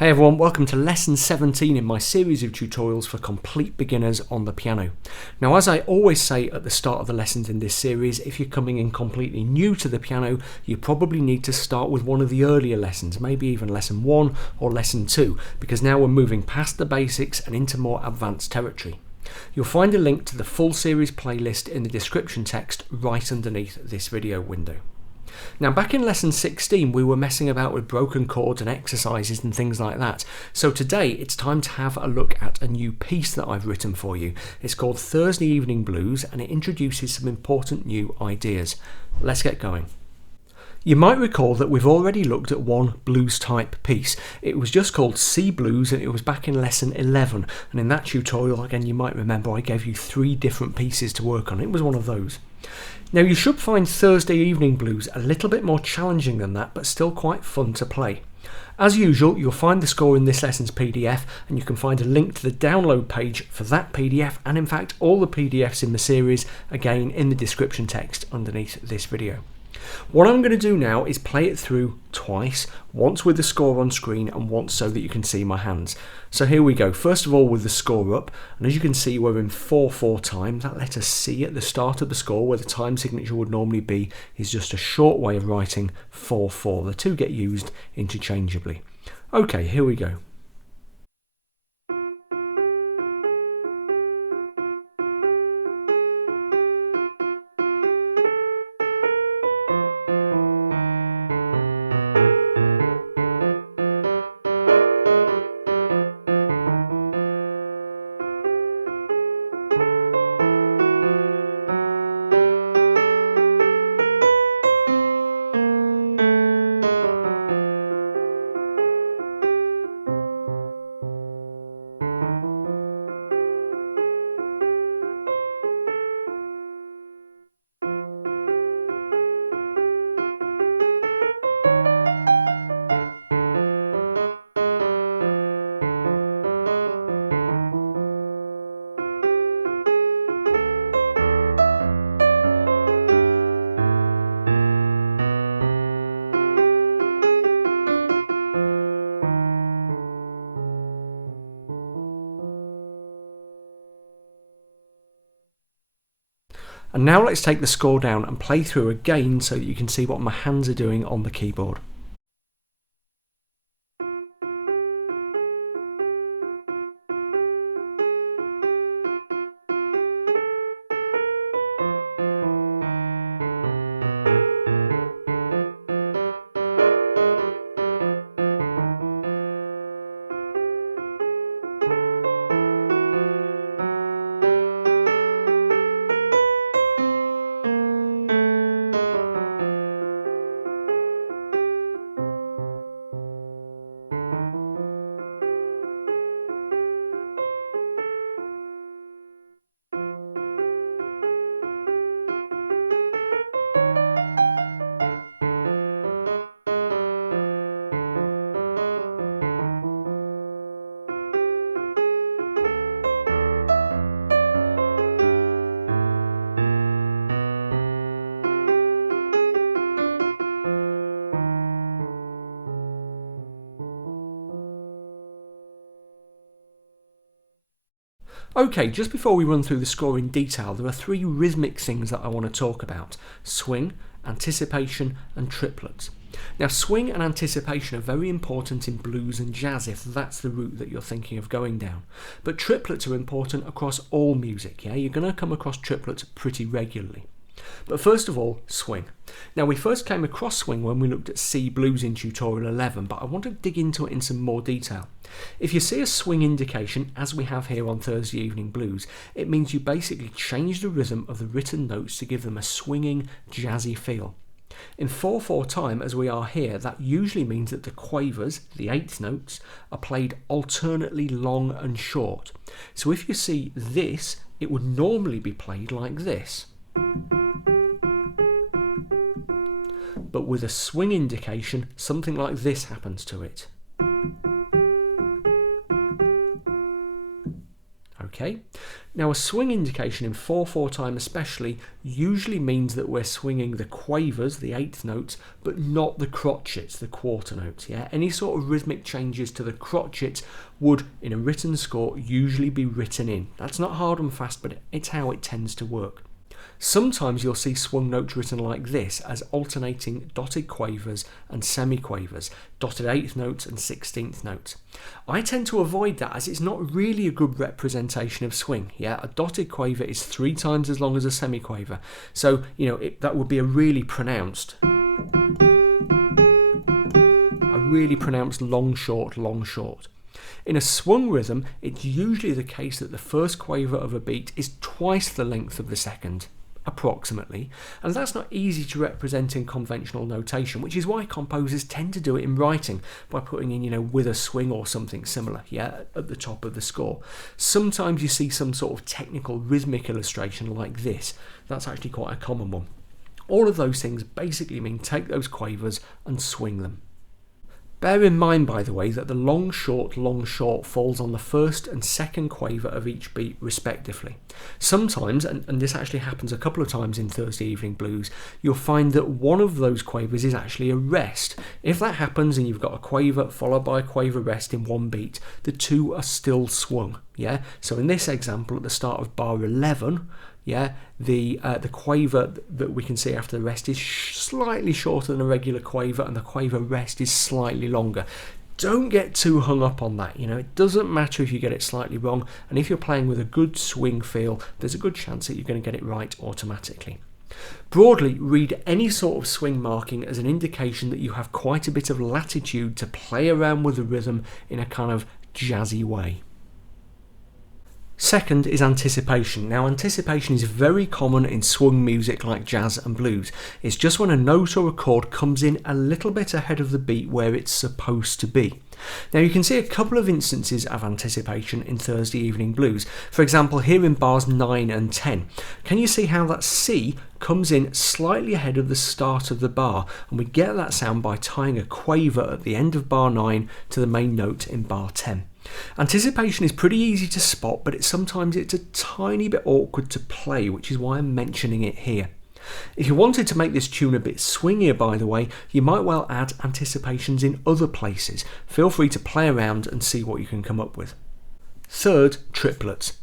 Hey everyone, welcome to lesson 17 in my series of tutorials for complete beginners on the piano. Now, as I always say at the start of the lessons in this series, if you're coming in completely new to the piano, you probably need to start with one of the earlier lessons, maybe even lesson 1 or lesson 2, because now we're moving past the basics and into more advanced territory. You'll find a link to the full series playlist in the description text right underneath this video window. Now, back in lesson 16 we were messing about with broken chords and exercises and things like that. So today it's time to have a look at a new piece that I've written for you. It's called Thursday Evening Blues and it introduces some important new ideas. Let's get going. You might recall that we've already looked at one blues type piece. It was just called C Blues and it was back in lesson 11, and in that tutorial, again, you might remember I gave you 3 different pieces to work on. It was one of those. Now, you should find Thursday Evening Blues a little bit more challenging than that, but still quite fun to play. As usual, you'll find the score in this lesson's PDF, and you can find a link to the download page for that PDF and in fact all the PDFs in the series again in the description text underneath this video. What I'm going to do now is play it through twice, once with the score on screen and once so that you can see my hands. So here we go. First of all with the score up, and as you can see we're in 4/4 time. That letter C at the start of the score, where the time signature would normally be, is just a short way of writing 4/4. The two get used interchangeably. Okay, here we go. And now let's take the score down and play through again so that you can see what my hands are doing on the keyboard. Okay, just before we run through the score in detail, there are 3 rhythmic things that I want to talk about: swing, anticipation and triplets. Now, swing and anticipation are very important in blues and jazz if that's the route that you're thinking of going down. But triplets are important across all music, yeah? You're going to come across triplets pretty regularly. But first of all, swing. Now, we first came across swing when we looked at C Blues in tutorial 11, but I want to dig into it in some more detail. If you see a swing indication, as we have here on Thursday Evening Blues, it means you basically change the rhythm of the written notes to give them a swinging, jazzy feel. In 4/4 time, as we are here, that usually means that the quavers, the 8th notes, are played alternately long and short. So if you see this, it would normally be played like this. But with a swing indication, something like this happens to it. Okay, now a swing indication in 4/4 time especially usually means that we're swinging the quavers, the eighth notes, but not the crotchets, the quarter notes. Yeah, any sort of rhythmic changes to the crotchets would, in a written score, usually be written in. That's not hard and fast, but it's how it tends to work. Sometimes you'll see swung notes written like this as alternating dotted quavers and semiquavers, dotted eighth notes and 16th notes. I tend to avoid that as it's not really a good representation of swing. Yeah, a dotted quaver is 3 times as long as a semiquaver, so that would be a really pronounced long short, long short. In a swung rhythm, it's usually the case that the first quaver of a beat is twice the length of the second, approximately, and that's not easy to represent in conventional notation, which is why composers tend to do it in writing by putting in, with a swing or something similar, at the top of the score. Sometimes you see some sort of technical rhythmic illustration like this. That's actually quite a common one. All of those things basically mean take those quavers and swing them. Bear in mind, by the way, that the long short falls on the first and second quaver of each beat respectively. Sometimes, and this actually happens a couple of times in Thursday Evening Blues, you'll find that one of those quavers is actually a rest. If that happens and you've got a quaver followed by a quaver rest in one beat, the two are still swung. Yeah. So in this example, at the start of bar 11, the quaver that we can see after the rest is slightly shorter than a regular quaver, and the quaver rest is slightly longer. Don't get too hung up on that. It doesn't matter if you get it slightly wrong, and if you're playing with a good swing feel, there's a good chance that you're going to get it right automatically. Broadly, read any sort of swing marking as an indication that you have quite a bit of latitude to play around with the rhythm in a kind of jazzy way. Second is anticipation. Now, anticipation is very common in swung music like jazz and blues. It's just when a note or a chord comes in a little bit ahead of the beat where it's supposed to be. Now, you can see a couple of instances of anticipation in Thursday Evening Blues. For example, here in bars 9 and 10. Can you see how that C comes in slightly ahead of the start of the bar? And we get that sound by tying a quaver at the end of bar 9 to the main note in bar 10. Anticipation is pretty easy to spot, but sometimes it's a tiny bit awkward to play, which is why I'm mentioning it here. If you wanted to make this tune a bit swingier, by the way, you might well add anticipations in other places. Feel free to play around and see what you can come up with. Third, triplets.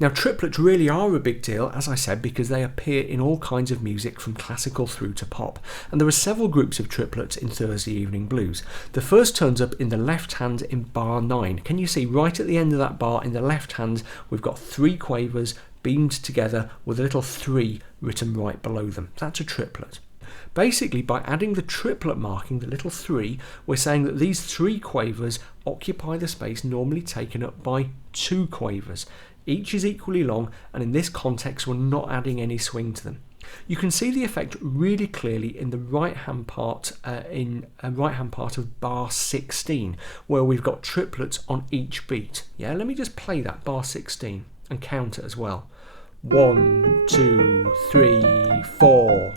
Now, triplets really are a big deal, as I said, because they appear in all kinds of music from classical through to pop, and there are several groups of triplets in Thursday Evening Blues. The first turns up in the left hand in bar 9. Can you see right at the end of that bar in the left hand we've got 3 quavers beamed together with a little 3 written right below them? That's a triplet. Basically, by adding the triplet marking, the little 3, we're saying that these 3 quavers occupy the space normally taken up by 2 quavers. Each is equally long, and in this context we're not adding any swing to them. You can see the effect really clearly in the right-hand part of bar 16, where we've got triplets on each beat. Yeah, let me just play that bar 16 and count it as well. 1, 2, 3, 4.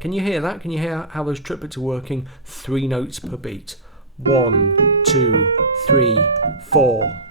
Can you hear that? Can you hear how those triplets are working? 3 notes per beat. 1, 2, 3, 4.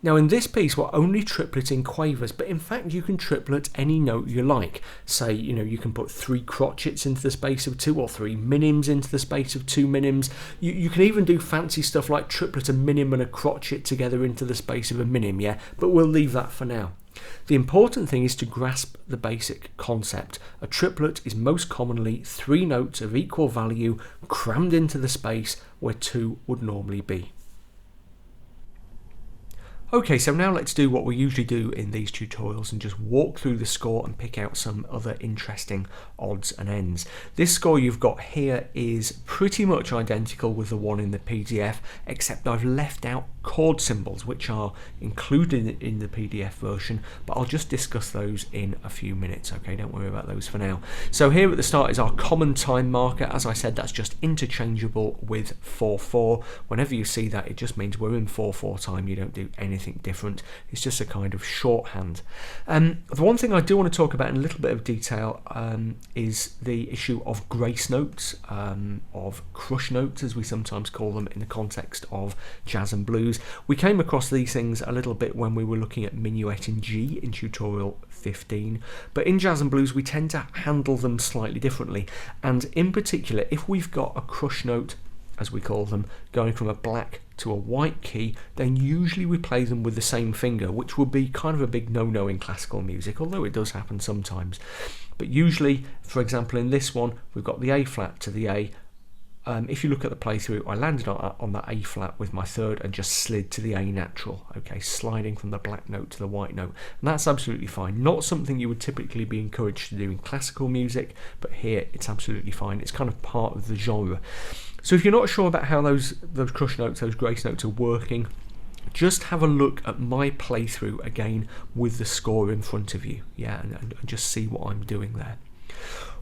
Now, in this piece we're only tripleting quavers, but in fact you can triplet any note you like. Say, you can put 3 crotchets into the space of 2, or 3 minims into the space of 2 minims. You can even do fancy stuff like triplet a minim and a crotchet together into the space of a minim, but we'll leave that for now. The important thing is to grasp the basic concept. A triplet is most commonly 3 notes of equal value crammed into the space where 2 would normally be. Okay, so now let's do what we usually do in these tutorials and just walk through the score and pick out some other interesting odds and ends. This score you've got here is pretty much identical with the one in the PDF, except I've left out chord symbols which are included in the PDF version, but I'll just discuss those in a few minutes. Okay, don't worry about those for now. So here at the start is our common time marker. As I said, that's just interchangeable with 4/4. Whenever you see that, it just means we're in 4/4 time. You don't do anything anything different. It's just a kind of shorthand. The one thing I do want to talk about in a little bit of detail is the issue of grace notes, of crush notes as we sometimes call them in the context of jazz and blues. We came across these things a little bit when we were looking at minuet in G in tutorial 15, but in jazz and blues we tend to handle them slightly differently, and in particular if we've got a crush note, as we call them, going from a black to a white key, then usually we play them with the same finger, which would be kind of a big no-no in classical music, although it does happen sometimes. But usually, for example, in this one, we've got the A flat to the A. If you look at the playthrough, I landed on that A flat with my third and just slid to the A natural, okay, sliding from the black note to the white note. And that's absolutely fine. Not something you would typically be encouraged to do in classical music, but here it's absolutely fine. It's kind of part of the genre. So if you're not sure about how those crush notes, those grace notes are working, just have a look at my playthrough again with the score in front of you, yeah, and just see what I'm doing there.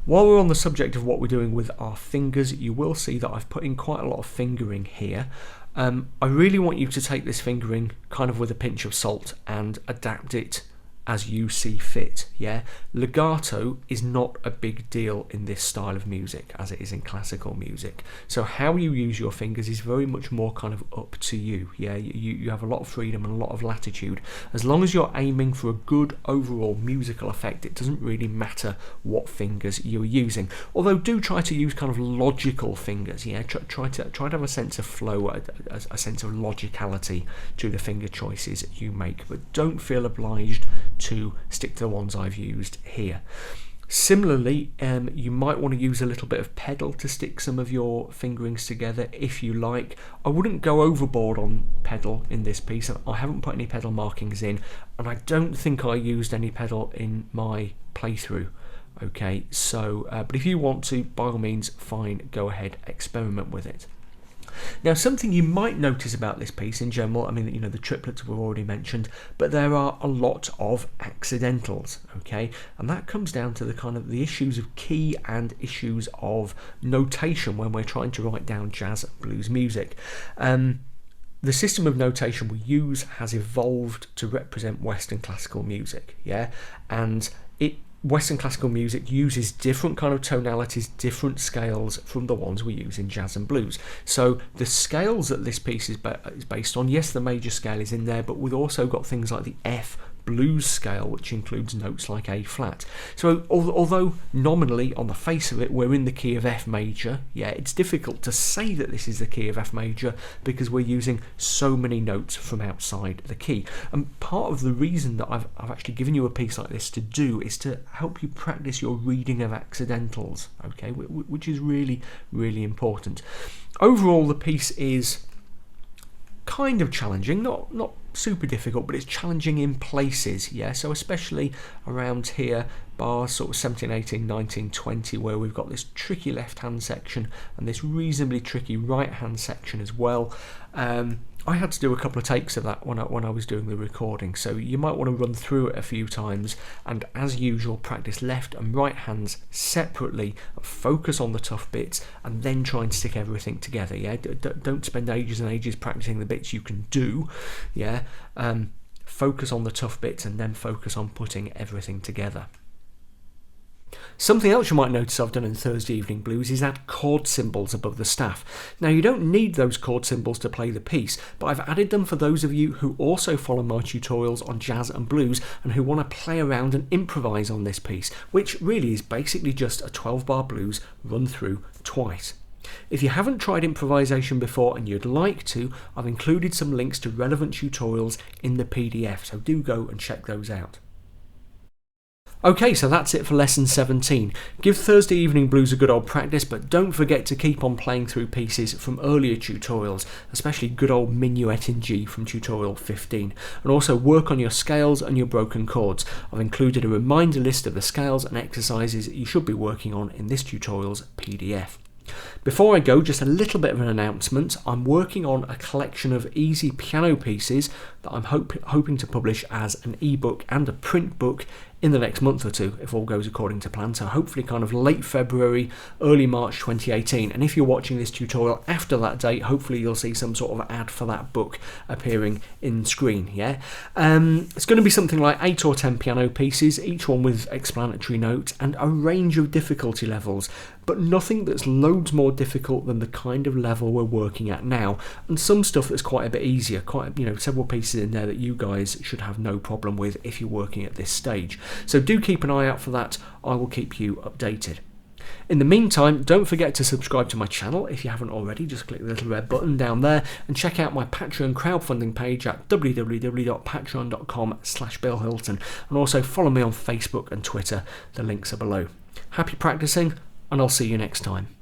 While we're on the subject of what we're doing with our fingers, you will see that I've put in quite a lot of fingering here. I really want you to take this fingering kind of with a pinch of salt and adapt it as you see fit, yeah? Legato is not a big deal in this style of music as it is in classical music. So how you use your fingers is very much more kind of up to you, yeah? You have a lot of freedom and a lot of latitude. As long as you're aiming for a good overall musical effect, it doesn't really matter what fingers you're using. Although do try to use kind of logical fingers, yeah? Try to have a sense of flow, a sense of logicality to the finger choices you make, but don't feel obliged to stick to the ones I've used here. Similarly, you might want to use a little bit of pedal to stick some of your fingerings together if you like. I wouldn't go overboard on pedal in this piece. I haven't put any pedal markings in, and I don't think I used any pedal in my playthrough. Okay, so but if you want to, by all means, fine, go ahead, experiment with it. Now, something you might notice about this piece in general, I mean, you know, the triplets we've already mentioned, but there are a lot of accidentals, okay? And that comes down to the kind of the issues of key and issues of notation when we're trying to write down jazz and blues music. The system of notation we use has evolved to represent Western classical music, yeah? And Western classical music uses different kind of tonalities, different scales from the ones we use in jazz and blues. So the scales that this piece is based on, yes, the major scale is in there, but we've also got things like the F blues scale, which includes notes like A flat. So although nominally on the face of it we're in the key of F major, yeah, it's difficult to say that this is the key of F major because we're using so many notes from outside the key. And part of the reason that I've actually given you a piece like this to do is to help you practice your reading of accidentals, okay, which is really, really important. Overall, the piece is kind of challenging, not super difficult, but it's challenging in places, yeah, so especially around here, bars sort of 17, 18, 19, 20, where we've got this tricky left hand section and this reasonably tricky right hand section as well. I had to do a couple of takes of that when I was doing the recording, so you might want to run through it a few times and, as usual, practice left and right hands separately, focus on the tough bits and then try and stick everything together, yeah? Don't spend ages and ages practicing the bits you can do, yeah? Focus on the tough bits and then focus on putting everything together. Something else you might notice I've done in Thursday Evening Blues is add chord symbols above the staff. Now, you don't need those chord symbols to play the piece, but I've added them for those of you who also follow my tutorials on jazz and blues and who want to play around and improvise on this piece, which really is basically just a 12-bar blues run through twice. If you haven't tried improvisation before and you'd like to, I've included some links to relevant tutorials in the PDF, so do go and check those out. Okay, so that's it for lesson 17. Give Thursday Evening Blues a good old practice, but don't forget to keep on playing through pieces from earlier tutorials, especially good old Minuet in G from tutorial 15, and also work on your scales and your broken chords. I've included a reminder list of the scales and exercises you should be working on in this tutorial's PDF. Before I go, just a little bit of an announcement. I'm working on a collection of easy piano pieces that I'm hoping to publish as an ebook and a print book in the next month or two if all goes according to plan. So hopefully kind of late February, early March 2018. And if you're watching this tutorial after that date, hopefully you'll see some sort of ad for that book appearing in screen. Yeah, it's going to be something like 8 or 10 piano pieces, each one with explanatory notes and a range of difficulty levels, but nothing that's loads more difficult than the kind of level we're working at now, and some stuff that's quite a bit easier, several pieces in there that you guys should have no problem with if you're working at this stage. So do keep an eye out for that. I will keep you updated. In the meantime, don't forget to subscribe to my channel if you haven't already. Just click the little red button down there and check out my Patreon crowdfunding page at www.patreon.com/Bill Hilton, and also follow me on Facebook and Twitter. The links are below. Happy practicing, and I'll see you next time.